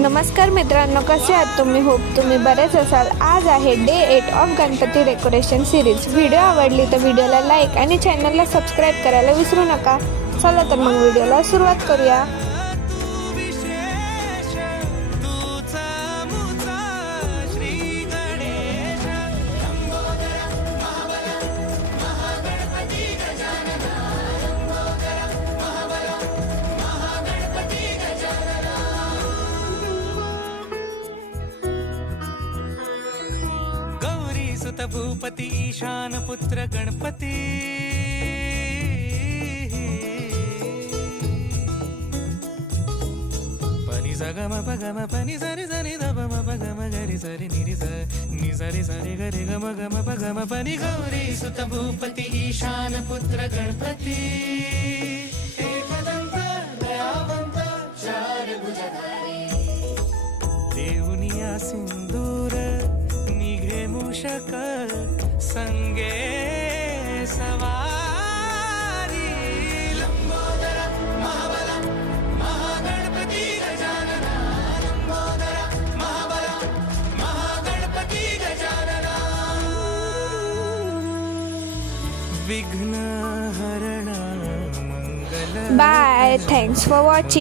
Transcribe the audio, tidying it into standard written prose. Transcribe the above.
नमस्कार मित्रांनो, कसे आहात तुम्ही? होप तुम्ही बरेच असाल. आज आहे day 8 of Ganpati decoration series. Video आवडली तर व्हिडिओला लाईक आणि चॅनलला सबस्क्राईब करायला विसरू नका. चला तर मग व्हिडिओला सुरुवात करूया. सुत भूपती ईशान पुत्र गणपती पनी सगम पगम पनी सरी सरी दबम पगम गरी सरी निरी नि सरी सरी गरी गम गम पगम पनी गौरी सुत भूपती ईशान पुत्र गणपती एकदंत दयावंत चार भुजधारी देऊनिया सिंदूर निघे मूषक संगे सवारी लंबोदर महाबला महागणपती गजानना लंबोदर महाबला महागणपती गजानना विघ्न हरण मंगल. बाय. Thanks for watching.